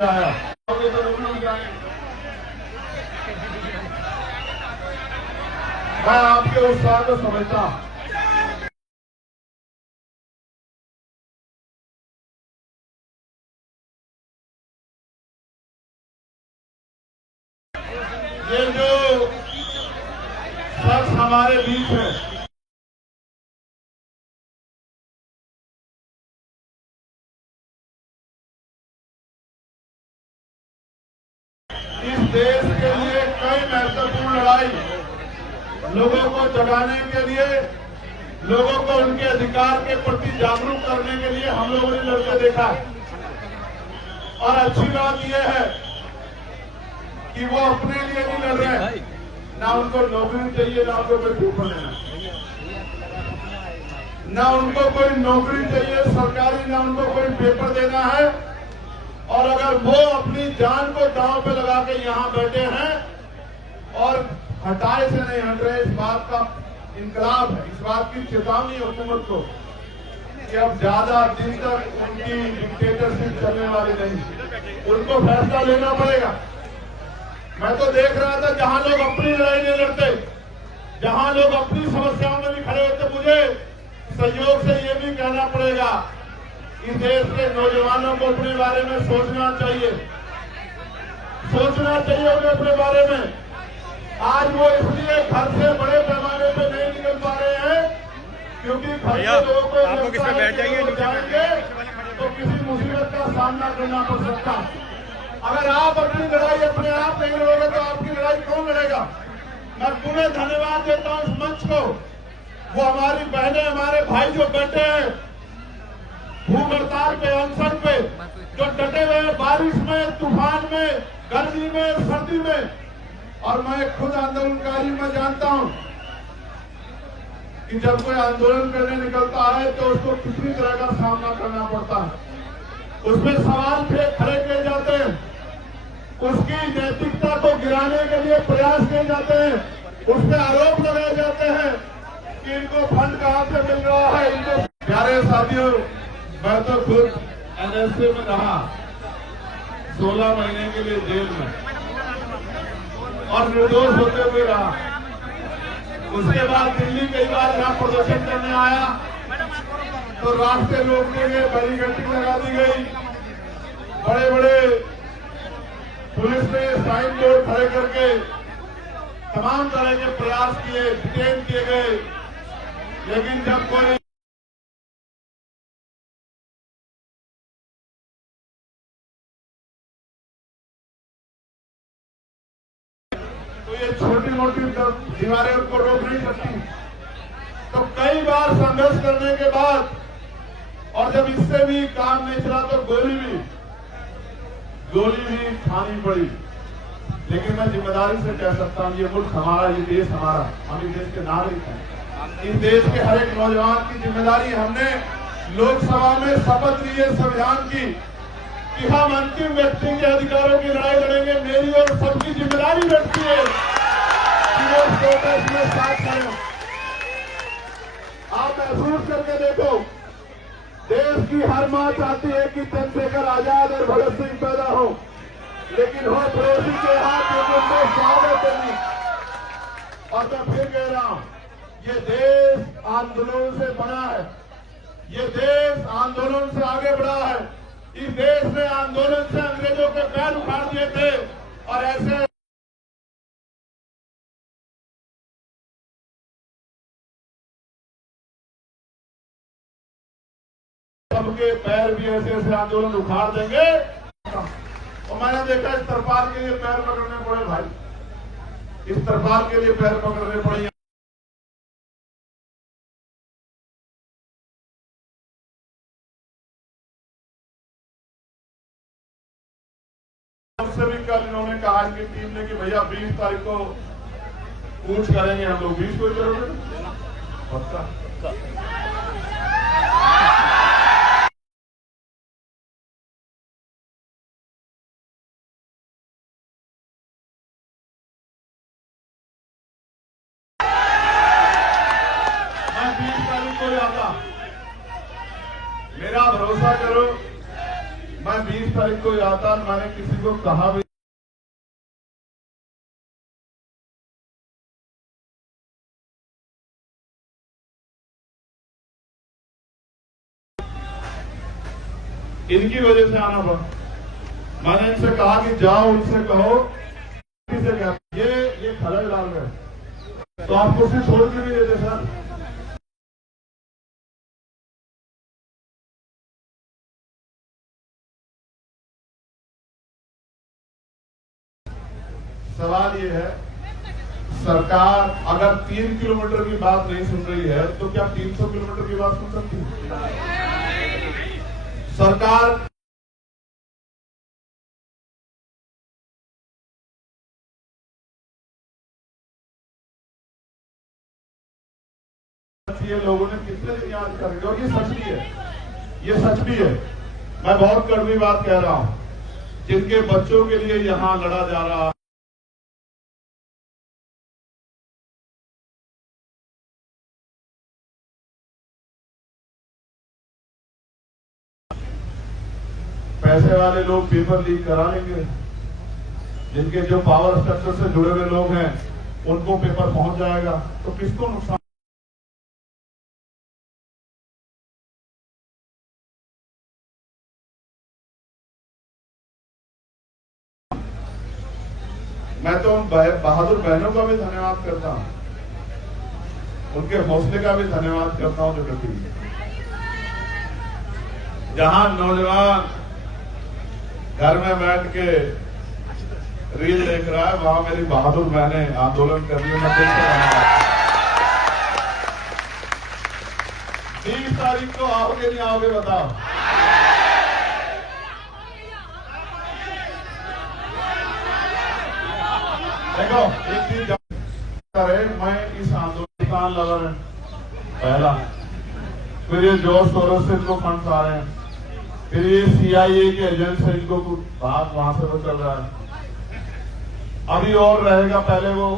मैं आपके उत्साह को समझता हूं। ये जो शख्स हमारे बीच है, इस देश के लिए कई महत्वपूर्ण लड़ाई, लोगों को जगाने के लिए, लोगों को उनके अधिकार के प्रति जागरूक करने के लिए हम लोगों ने लड़के देखा है। और अच्छी बात यह है कि वो अपने लिए नहीं लड़ रहे हैं, ना उनको नौकरी चाहिए, ना उनको कोई पेपर लेना, ना उनको कोई नौकरी चाहिए सरकारी, ना उनको कोई पेपर देना है। और अगर वो अपनी जान को दांव पे लगा के यहाँ बैठे हैं और हटाए से नहीं हट रहे, इस बात का इनकलाब है, इस बात की चेतावनी हुकूमत को कि अब ज्यादा दिन तक उनकी डिक्टेटरशिप चलने वाली नहीं, उनको फैसला लेना पड़ेगा। मैं तो देख रहा था जहां लोग अपनी लड़ाई नहीं लड़ते, जहां लोग अपनी समस्याओं में भी खड़े होते, मुझे सहयोग से ये भी कहना पड़ेगा, इस देश के नौजवानों को अपने बारे में सोचना चाहिए उन्हें अपने बारे में। आज वो इसलिए घर से बड़े पैमाने पे नहीं निकल पा रहे हैं क्योंकि घर के लोगों को जाएंगे तो किसी मुसीबत का सामना करना पड़ सकता है। अगर आप अपनी लड़ाई अपने आप नहीं लड़ोगे तो आपकी लड़ाई कौन लड़ेगा। मैं पुनः धन्यवाद देता हूं इस मंच को, वो हमारी बहनें, हमारे भाई जो बैठे हैं भूख हड़ताल पे, अनशन पे, जो डटे हुए बारिश में, तूफान में, गर्मी में, सर्दी में। और मैं खुद आंदोलनकारी में जानता हूं कि जब कोई आंदोलन करने निकलता है तो उसको कितनी तरह का सामना करना पड़ता है, उसमें सवाल खड़े किए जाते हैं, उसकी नैतिकता को गिराने के लिए प्रयास किए जाते हैं, उस पर आरोप लगाए जाते हैं कि इनको फंड कहां से मिल रहा है। इनको प्यारे साथियों, मैं तो खुद एनएसए में रहा 16 महीने के लिए जेल में और निर्दोष होते हुए रहा। उसके बाद दिल्ली कई बार यहाँ प्रदर्शन करने आया तो रास्ते रोकने गए, बैरिकेडिंग लगा दी गई, बड़े बड़े पुलिस ने साइन बोर्ड खड़े करके तमाम तरह के प्रयास किए, डिटेन किए गए। लेकिन जब कोई तो ये छोटी मोटी दीवारें उनको रोक नहीं सकती। तो कई बार संघर्ष करने के बाद और जब इससे भी काम नहीं चला तो गोली भी खानी पड़ी। लेकिन मैं जिम्मेदारी से कह सकता हूं, ये मुल्क हमारा, ये देश हमारा, हम इस देश के नागरिक हैं। इस देश के हर एक नौजवान की जिम्मेदारी, हमने लोकसभा में शपथ ली है संविधान की कि हम अंतिम व्यक्ति के अधिकारों की लड़ाई लड़ेंगे। मेरी और सबकी जिम्मेदारी बनती है कि वो प्रोटेस्ट में साथ करें। आप महसूस करके देखो, देश की हर मां चाहती है कि चंद्रशेखर आजाद और भगत सिंह पैदा हो, लेकिन हो पड़ोसी के हाथ में स्वागत नहीं। और मैं फिर कह रहा हूं, ये देश आंदोलन से बना है, ये देश आंदोलन से आगे बढ़ा है। इस देश ने आंदोलन से अंग्रेजों के पैर उखाड़ दिए थे और ऐसे सबके पैर भी ऐसे ऐसे आंदोलन उखाड़ देंगे। और मैंने देखा इस तरपाल के लिए पैर पकड़ने पड़े भाई, इस तरपाल के लिए पैर पकड़ने पड़े। उससे भी कल इन्होंने कहा कि टीम ने कि भैया 20 तारीख को कूच करेंगे हम लोग। 20 को करोगे पक्का? मैं 20 तारीख को आता, मेरा भरोसा करो, मैं 20 तारीख को कोई आता, मैंने किसी को कहा भी इनकी वजह से आना पड़ा। मैंने इनसे कहा कि जाओ उनसे कहो किसे क्या ये खलल डाल रहे, तो आप कुर्सी छोड़ के भी देते सर। सवाल ये है, सरकार अगर 3 किलोमीटर की बात नहीं सुन रही है तो क्या 300 किलोमीटर की बात सुन सकती है? सरकार ये लोगों ने कितने दिन याद करेंगे, और ये सच भी है, ये सच भी है। मैं बहुत कड़वी बात कह रहा हूं, जिनके बच्चों के लिए यहां लड़ा जा रहा है, पैसे वाले लोग पेपर लीक करा लेंगे, जिनके जो पावर स्ट्रक्चर से जुड़े हुए लोग हैं उनको पेपर पहुंच जाएगा, तो किसको नुकसान? मैं तो उन बहादुर बहनों का भी धन्यवाद करता हूं, उनके हौसले का भी धन्यवाद करता हूं, जो डटी। जहां नौजवान घर में बैठ के रील देख रहा है, वहां मेरी बहादुर बहनें आंदोलन कर रही है। मैं दिल से धन्यवाद। 30 तारीख को आओगे नहीं आओगे बताओ? देखो एक चीज करे, मैं इस आंदोलन लगा रहे पहला, फिर ये जोर शोरों से इनको फंड्स आ रहे हैं, फिर ये CIA के एजेंट से इनको बात वहां से तो चल रहा है, अभी और रहेगा। पहले वो